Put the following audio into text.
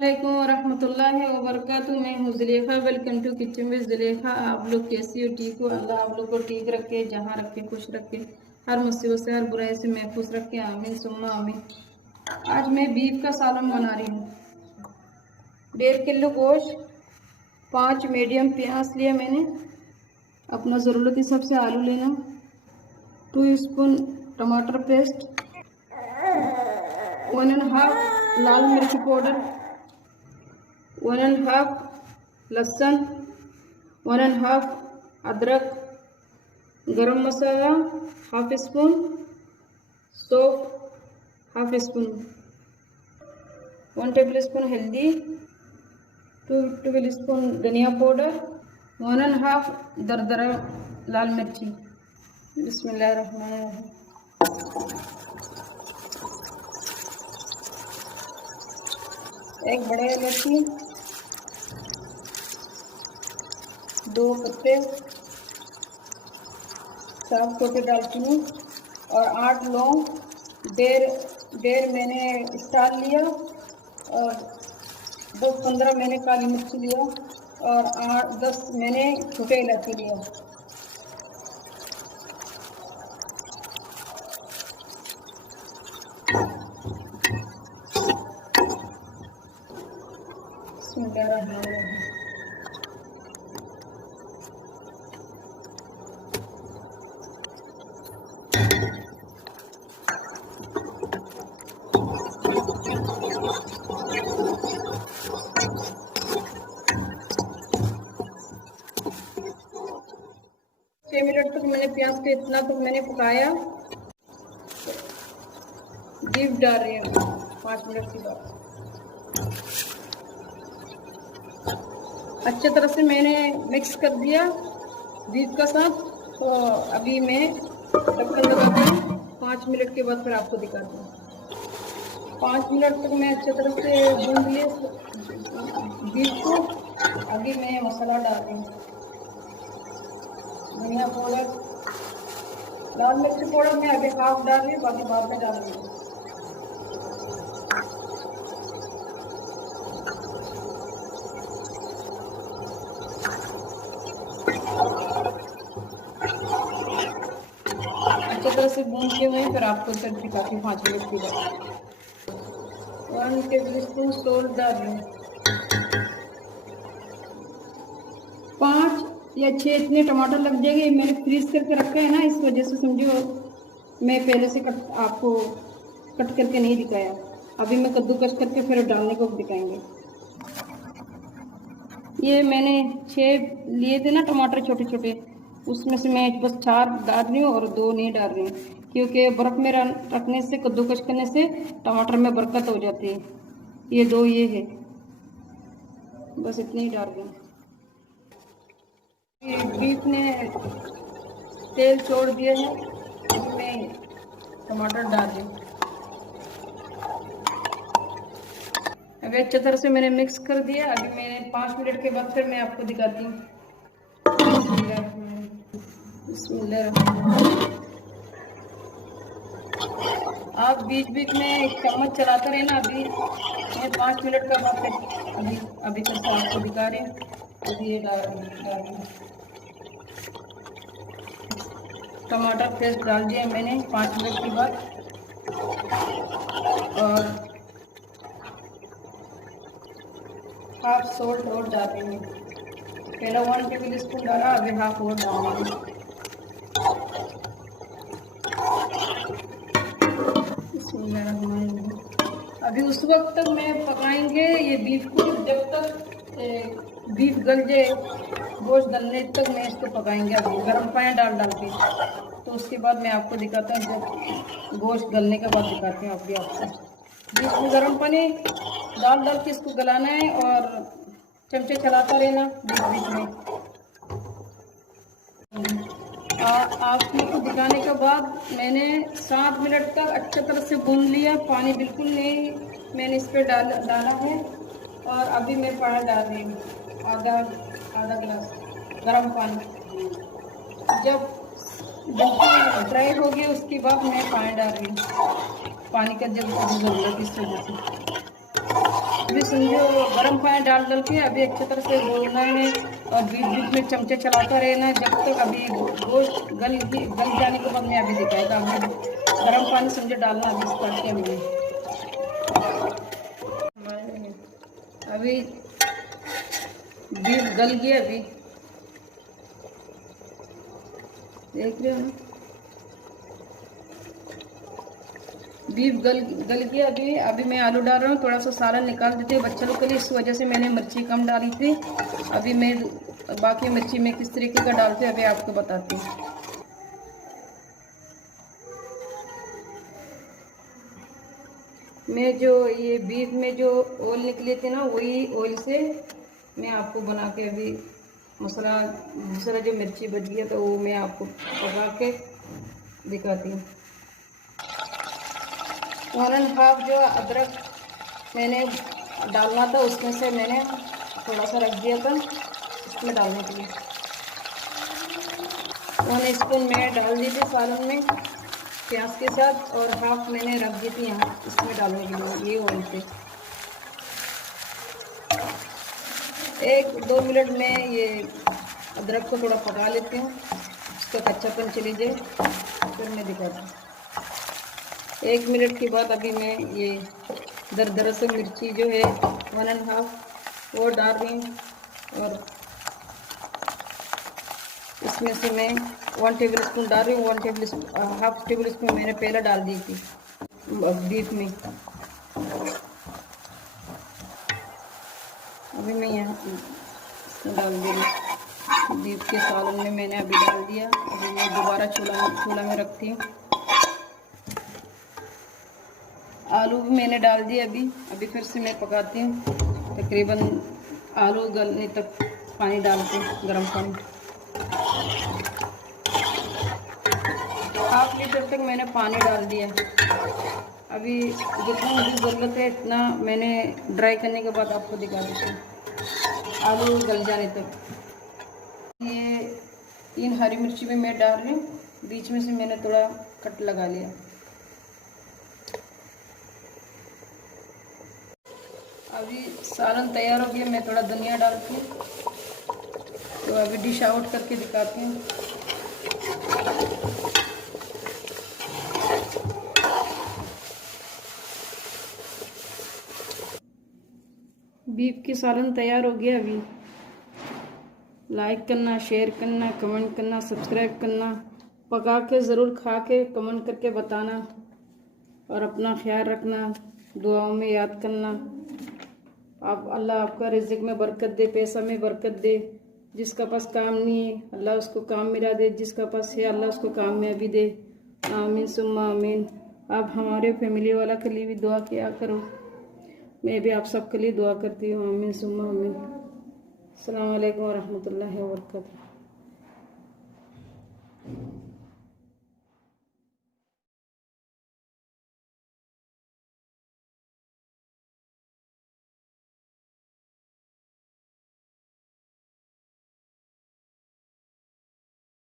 वालेकुम वरहमतुल्लाहि वबरकातुहू। मैं हूँ Zulekha. Welcome to kitchen with Zulekha. आप लोग कैसी हो? ठीक हो? अल्लाह आप लोग को ठीक रखे, जहाँ रखे खुश रखे, हर मुसीबत से हर बुराई से महफूज रखे। आमीन सुम्मा आमीन। आज मैं बीफ का सालन बना रही हूँ। 1.5 किलो गोश्त, 5 मीडियम प्याज लिया मैंने, अपना ज़रूरत हिसाब से आलू लेना, 2 स्पून टमाटर पेस्ट, 1½ लाल मिर्च पाउडर, 1½ लहसुन, 1½ अदरक, गरम मसाला ½ स्पून, सौंफ ½ स्पून, 1 टेबल स्पून हल्दी, 2 टेबल स्पून धनिया पाउडर, 1½ दरदरा लाल मिर्ची। बिस्मिल्लाहिर्रहमानिर्रहीम। एक बड़े इलायची, 2 पत्ते, 7 छोटे दालचीनी और 8 लौंग, 1.5 मैंने स्टार लिया और 10-15 मैंने काली मिर्च लिया और 8-10 मैंने छोटे इलायची लिया। बिस्मिल्लाहिर्रहमानिर्रहीम। 6 मिनट तक मैंने प्याज को इतना तक मैंने पकाया। बीफ डाल रही हूँ 5 मिनट के बाद। अच्छे तरह से मैंने मिक्स कर दिया बीफ का साथ। तो अभी मैं ढक्कन लगाती हूँ। 5 मिनट के बाद फिर आपको दिखाती हूँ। 5 मिनट तक मैं अच्छे तरह से भून लिया बीफ को। अभी मैं मसाला डाल रही हूँ। धनिया पाउडर, लाल मिर्च पाउडर मैं अभी ½ डाल रही हूँ, बाकी बाद में डाल रही हूँ। अच्छी तरह से भून के हुए फिर आपको फिर दिखाती हूँ 5 मिनट के बाद। 1 टेबल स्पून सॉल्ट डाल रही हूँ। 5 या 6 इतने टमाटर लग जाएंगे। मैंने फ्रीज करके रखा है ना, इस वजह से समझो मैं पहले से आपको कट करके नहीं दिखाया। अभी मैं कद्दूकस करके फिर डालने को दिखाएंगे। ये मैंने 6 लिए थे ना टमाटर छोटे छोटे, उसमें से मैं बस 4 डाल रही हूँ और 2 नहीं डाल रही हूँ, क्योंकि बर्फ़ में रखने से, कद्दूकस करने से टमाटर में बरकत हो जाती है। ये 2 ये है, बस इतनी ही डाल रही हूँ। बीफ ने तेल छोड़ दिया है, अभी मैं टमाटर डाल रही हूँ। अभी अच्छी तरह से मैंने मिक्स कर दिया। अभी मैंने 5 मिनट के बाद फिर मैं आपको दिखाती हूँ। आप बीच बीच में चम्मच चलाते रहना। अभी मैं 5 मिनट का बाद अभी तक आपको दिखा रही हूँ। अभी ये डाल रही हूँ। टमाटर पेस्ट डाल दिया मैंने 5 मिनट के बाद और ½ सॉल्ट और डाल रही हूँ। पहला 1 टेबल स्पून डाला, अभी ½ और डालूंगी। अभी उस वक्त तक मैं पकाएंगे ये बीफ को, जब तक बीफ गल जाए, गोश्त गलने तक मैं इसको पकाएंगे। अभी गर्म पानी डाल के, तो उसके बाद मैं आपको दिखाता हूँ। जब गोश्त गलने के बाद दिखाते हैं अभी आपको। बीफ में गर्म पानी डाल के इसको गलाना है और चमचे चलाता रहना बीच बीच में। आप लोग को दिखाने के बाद मैंने 7 मिनट तक अच्छी तरह से भून लिया। पानी बिल्कुल नहीं मैंने इस पर डाला है और अभी मैं पानी डाल रही हूँ, आधा गिलास गर्म पानी। जब बिल्कुल ड्राई हो गई उसके बाद मैं पानी डाल रही हूँ। पानी का जब ज़रूरत इस वजह से अभी समझो गर्म पानी डाल डाल के अभी अच्छी तरह से भूनना है और बीच बीच में चमचे चलाता रहना जब तक अभी गोश्त गल जाने के बाद में अभी दिखाएगा। अभी गर्म पानी समझो डालना अभी इस तड़के में। अभी बीफ गल गया, अभी देख रहे हो ना, बीफ गल गया। अभी मैं आलू डाल रहा हूँ, थोड़ा सा सालन निकाल देते हैं बच्चों के लिए, इस वजह से मैंने मिर्ची कम डाली थी। अभी मैं बाकी मिर्ची मैं किस तरीके का डालती हूँ अभी आपको बताती हूँ। मैं जो ये बीफ में जो ऑयल निकले थे ना, वही ऑयल से मैं आपको बना के अभी मसाला दूसरा जो मिर्ची बच गया तो वो मैं आपको पका के दिखाती हूँ। 1.5 जो अदरक मैंने डालना था उसमें से मैंने थोड़ा सा रख दिया था इसमें डालने के लिए। 1 स्पून मैं डाल दी थी सालन में प्याज के साथ और हाफ मैंने रख दी थी यहाँ इसमें डालने के लिए, ये ऑयल पे। 1-2 मिनट में ये अदरक को थोड़ा पका लेती हूँ, उसका कच्चापन चली जाए, फिर मैं दिखाती हूँ। 1 मिनट के बाद अभी मैं ये दरदरा से मिर्ची जो है 1.5 वो डाल रही हूँ और इसमें से मैं 1 टेबल स्पून डाल रही हूँ। हाफ टेबल स्पून मैंने पहले डाल दी थी बीफ में। अभी मैं यहाँ डाल दे रही बीफ के सालन में मैंने अभी डाल दिया। अभी मैं दोबारा चूल्हा में रखती हूँ। आलू भी मैंने डाल दिया अभी फिर से मैं पकाती हूँ तकरीबन आलू गलने तक पानी डाल के गर्म पानी। 1/2 लीटर तक मैंने पानी डाल दिया। अभी जितना मुझे ज़रूरत है इतना मैंने ड्राई करने के बाद आपको दिखा देती हूँ आलू गल जाने तक। ये 3 हरी मिर्ची भी मैं डाल रही हूँ, बीच में से मैंने थोड़ा कट लगा लिया। अभी सालन तैयार हो गया, मैं थोड़ा धनिया डालती हूँ तो अभी डिश आउट करके दिखाती हूँ। बीफ की सालन तैयार हो गया। अभी लाइक करना, शेयर करना, कमेंट करना, सब्सक्राइब करना, पका के ज़रूर खा के कमेंट करके बताना और अपना ख्याल रखना, दुआओं में याद करना। आप अल्लाह आपका रिज़्क़ में बरकत दे, पैसा में बरकत दे। जिसका पास काम नहीं है अल्लाह उसको काम मिला दे, जिसका पास है अल्लाह उसको कामयाबी दे। आमीन सुम्मा आमीन। आप हमारे फैमिली वाला के लिए भी दुआ किया करो, मैं भी आप सब के लिए दुआ करती हूँ। आमीन सुम्मा आमीन। अस्सलाम वालेकुम व रहमतुल्लाहि व बरकातुहू।